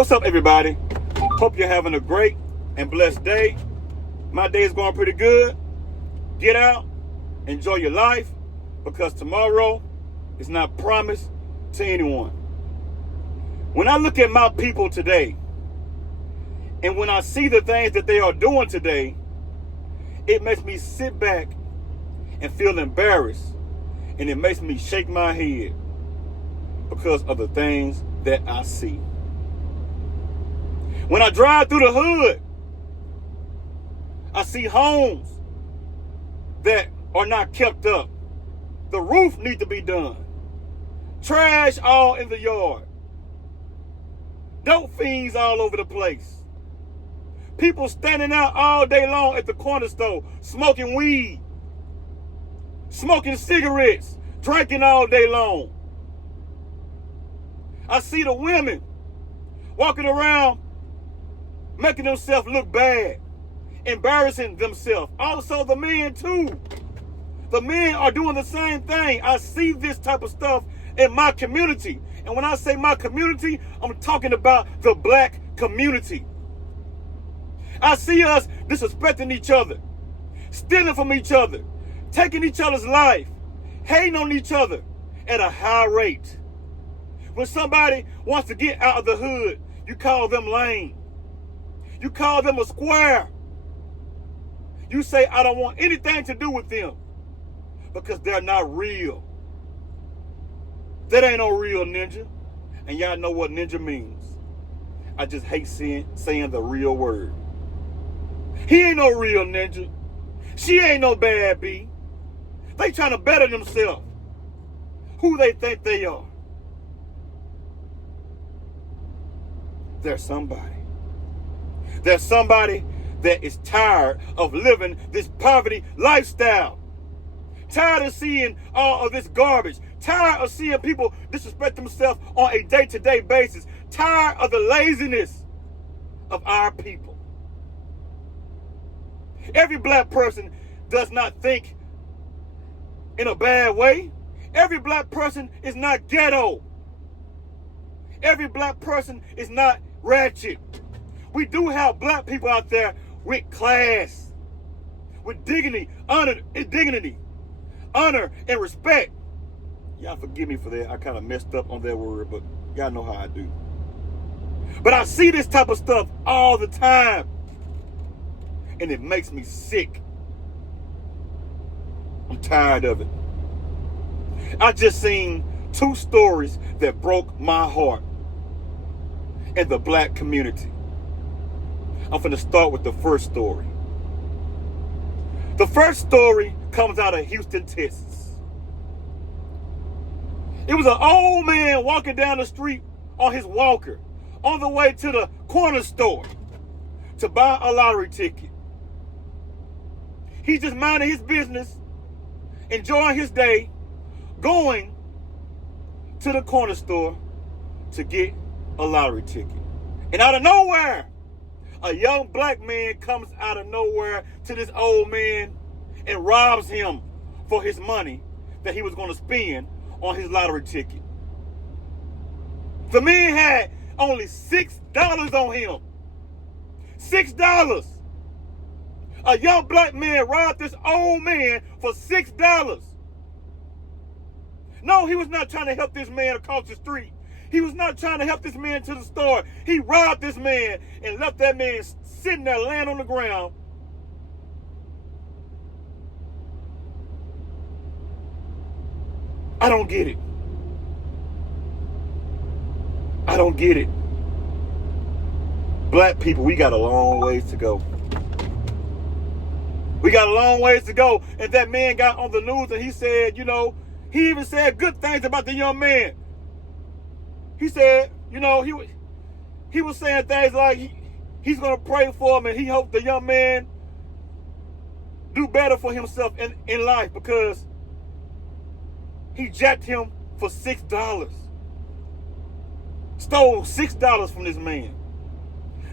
What's up, everybody? Hope you're having a great and blessed day. My day is going pretty good. Get out, enjoy your life, because tomorrow is not promised to anyone. When I look at my people today, and when I see the things that they are doing today, it makes me sit back and feel embarrassed, and it makes me shake my head because of the things that I see. When I drive through the hood, I see homes that are not kept up. The roof needs to be done. Trash all in the yard. Dope fiends all over the place. People standing out all day long at the corner store, smoking weed, smoking cigarettes, drinking all day long. I see the women walking around making themselves look bad, embarrassing themselves. Also the men too. The men are doing the same thing. I see this type of stuff in my community. And when I say my community, I'm talking about the black community. I see us disrespecting each other, stealing from each other, taking each other's life, hating on each other at a high rate. When somebody wants to get out of the hood, you call them lame. You call them a square. You say, I don't want anything to do with them because they're not real. That ain't no real ninja. And y'all know what ninja means. I just hate saying the real word. He ain't no real ninja. She ain't no bad bee. They trying to better themselves. Who they think they are. There's somebody. There's somebody that is tired of living this poverty lifestyle. Tired of seeing all of this garbage. Tired of seeing people disrespect themselves on a day-to-day basis. Tired of the laziness of our people. Every black person does not think in a bad way. Every black person is not ghetto. Every black person is not ratchet. We do have black people out there with class, with dignity, honor, and respect. Y'all forgive me for that. I kind of messed up on that word, but y'all know how I do. But I see this type of stuff all the time, and it makes me sick. I'm tired of it. I just seen two stories that broke my heart in the black community. I'm finna start with the first story. The first story comes out of Houston, Texas. It was an old man walking down the street on his walker on the way to the corner store to buy a lottery ticket. He's just minding his business, enjoying his day, going to the corner store to get a lottery ticket. And out of nowhere, a young black man comes out of nowhere to this old man and robs him for his money that he was going to spend on his lottery ticket. The man had only $6 on him. $6. A young black man robbed this old man for $6. No, he was not trying to help this man across the street. He was not trying to help this man to the store. He robbed this man and left that man sitting there laying on the ground. I don't get it. I don't get it. Black people, we got a long ways to go. We got a long ways to go. And that man got on the news and he said, he even said good things about the young man. He said, he was saying things like he's going to pray for him and he hoped the young man do better for himself in life because he jacked him for $6. Stole $6 from this man.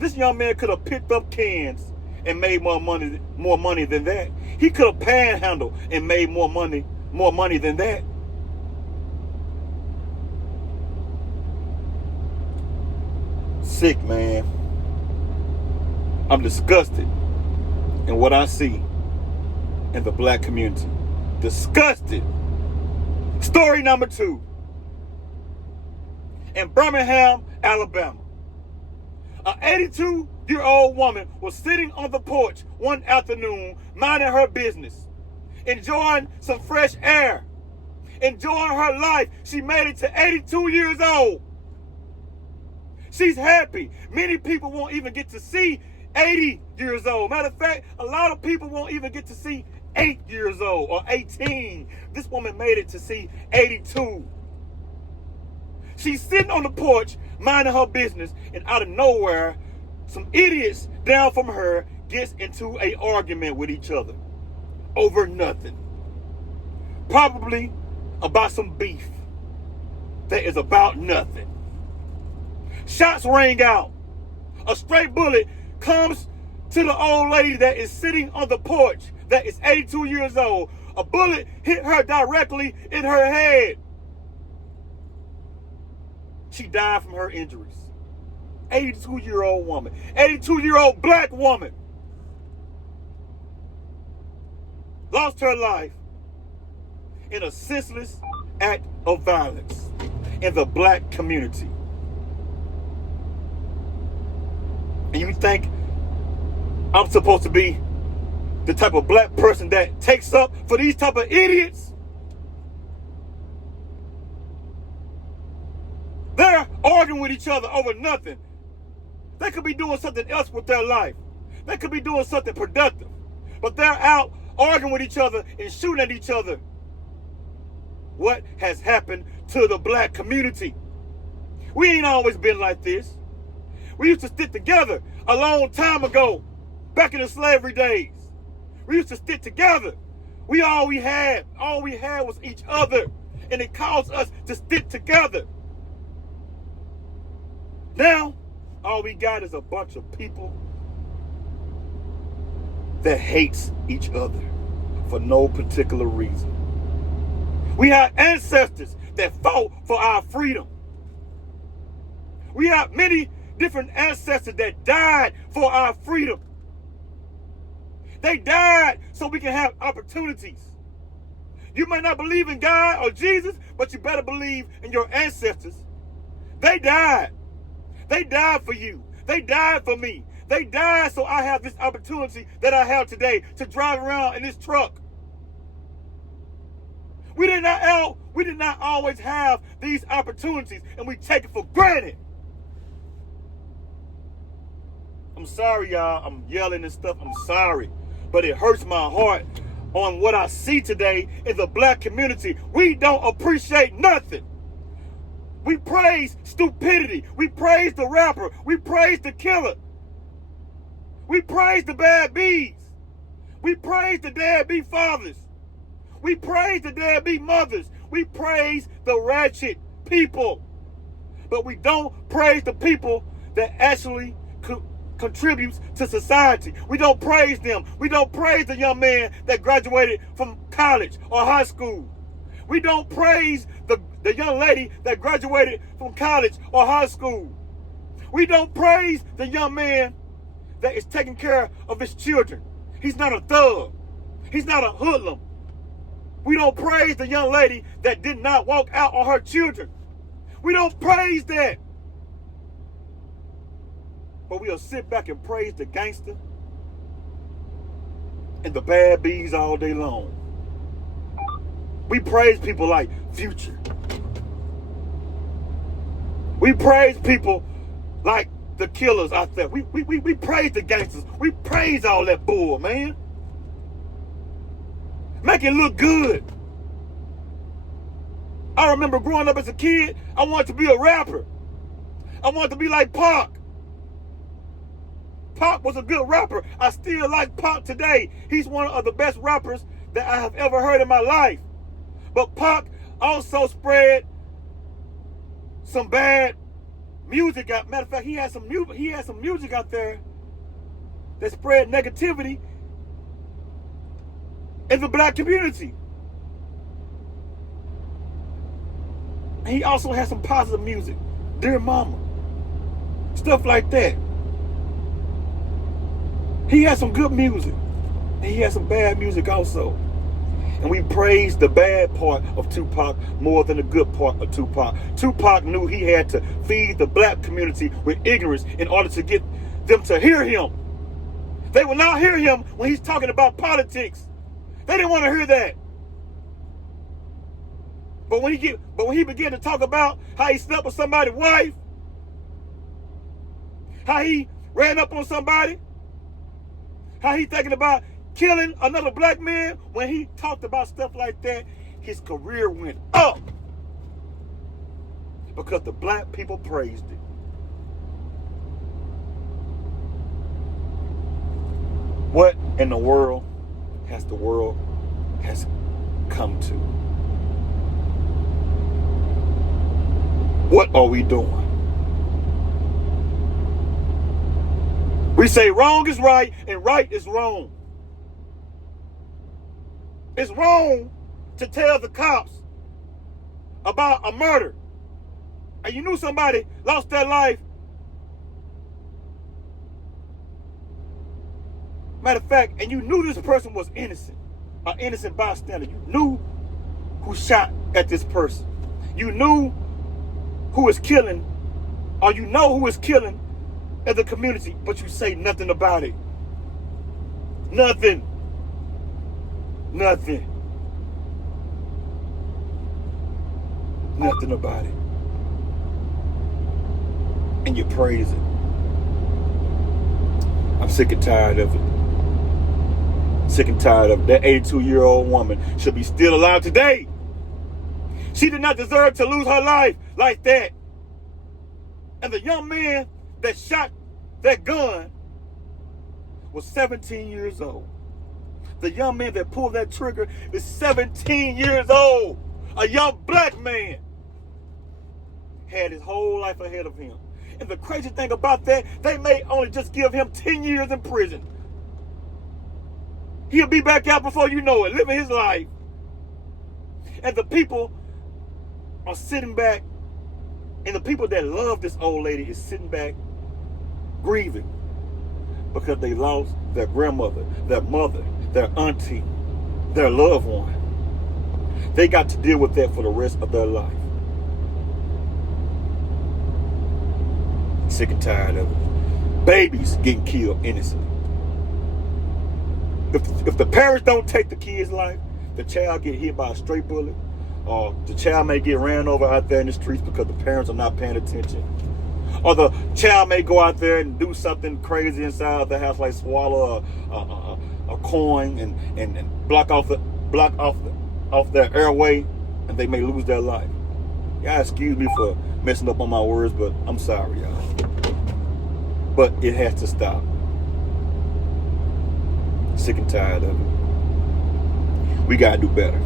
This young man could have picked up cans and made more money than that. He could have panhandled and made more money than that. sick, man. I'm disgusted in what I see in the black community. Disgusted. Story number 2. In Birmingham, Alabama, an 82-year-old woman was sitting on the porch one afternoon, minding her business, enjoying some fresh air, enjoying her life. She made it to 82 years old. She's happy. Many people won't even get to see 80 years old. Matter of fact, a lot of people won't even get to see 8 years old or 18. This woman made it to see 82. She's sitting on the porch, minding her business, and out of nowhere, some idiots down from her gets into an argument with each other over nothing. Probably about some beef that is about nothing. Shots rang out. A stray bullet comes to the old lady that is sitting on the porch that is 82 years old. A bullet hit her directly in her head. She died from her injuries. 82-year-old woman. 82-year-old black woman. Lost her life in a senseless act of violence in the black community. And you think I'm supposed to be the type of black person that takes up for these type of idiots? They're arguing with each other over nothing. They could be doing something else with their life. They could be doing something productive. But they're out arguing with each other and shooting at each other. What has happened to the black community? We ain't always been like this. We used to stick together a long time ago, back in the slavery days. We used to stick together. All we had was each other, and it caused us to stick together. Now, all we got is a bunch of people that hates each other for no particular reason. We have ancestors that fought for our freedom. We have many different ancestors that died for our freedom. They died so we can have opportunities. You might not believe in God or Jesus, but you better believe in your ancestors. They died. They died for you. They died for me. They died so I have this opportunity that I have today to drive around in this truck. We did not always have these opportunities, and we take it for granted. I'm sorry, y'all. I'm yelling and stuff. I'm sorry. But it hurts my heart on what I see today in the black community. We don't appreciate nothing. We praise stupidity. We praise the rapper. We praise the killer. We praise the bad bees. We praise the deadbeat fathers. We praise the deadbeat mothers. We praise the ratchet people. But we don't praise the people that actually contributes to society. We don't praise them. We don't praise the young man that graduated from college or high school. We don't praise the young lady that graduated from college or high school. We don't praise the young man that is taking care of his children. He's not a thug. He's not a hoodlum. We don't praise the young lady that did not walk out on her children. We don't praise that. But we'll sit back and praise the gangster and the bad bees all day long. We praise people like Future. We praise people like the killers out there. We praise the gangsters. We praise all that bull, man. Make it look good. I remember growing up as a kid, I wanted to be a rapper. I wanted to be like Pac. Pac was a good rapper. I still like Pac today. He's one of the best rappers that I have ever heard in my life. But Pac also spread some bad music out. Matter of fact, he had some music out there that spread negativity in the black community. He also had some positive music. Dear Mama. Stuff like that. He had some good music. And he had some bad music also. And we praise the bad part of Tupac more than the good part of Tupac. Tupac knew he had to feed the black community with ignorance in order to get them to hear him. They will not hear him when he's talking about politics. They didn't want to hear that. But when he began to talk about how he slept with somebody's wife, how he ran up on somebody, how he thinking about killing another black man, when he talked about stuff like that, his career went up. Because the black people praised it. What in the world has come to? What are we doing? We say wrong is right and right is wrong. It's wrong to tell the cops about a murder and you knew somebody lost their life. Matter of fact, and you knew this person was innocent, an innocent bystander. You knew who shot at this person. You knew who is killing, or you know who is killing in the community, but you say nothing about it. Nothing. Nothing. Nothing about it. And you praise it. I'm sick and tired of it. Sick and tired of it. That 82-year-old woman should be still alive today. She did not deserve to lose her life like that. And the young man that shot that gun was 17 years old. The young man that pulled that trigger is 17 years old. A young black man had his whole life ahead of him. And the crazy thing about that, they may only just give him 10 years in prison. He'll be back out before you know it, living his life. And the people are sitting back, and the people that love this old lady is sitting back grieving because they lost their grandmother, their mother, their auntie, their loved one. They got to deal with that for the rest of their life. Sick and tired of it. Babies getting killed innocently. If the parents don't take the kid's life, the child get hit by a stray bullet, or the child may get ran over out there in the streets because the parents are not paying attention. Or the child may go out there and do something crazy inside of the house, like swallow a coin and block off their airway, and they may lose their life. Y'all excuse me for messing up on my words, but I'm sorry, y'all. But it has to stop. Sick and tired of it. We gotta do better.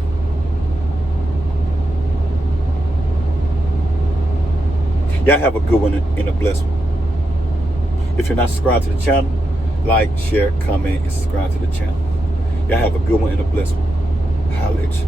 Y'all have a good one and a blessed one. If you're not subscribed to the channel, like, share, comment, and subscribe to the channel. Y'all have a good one and a blessed one. Holla at you.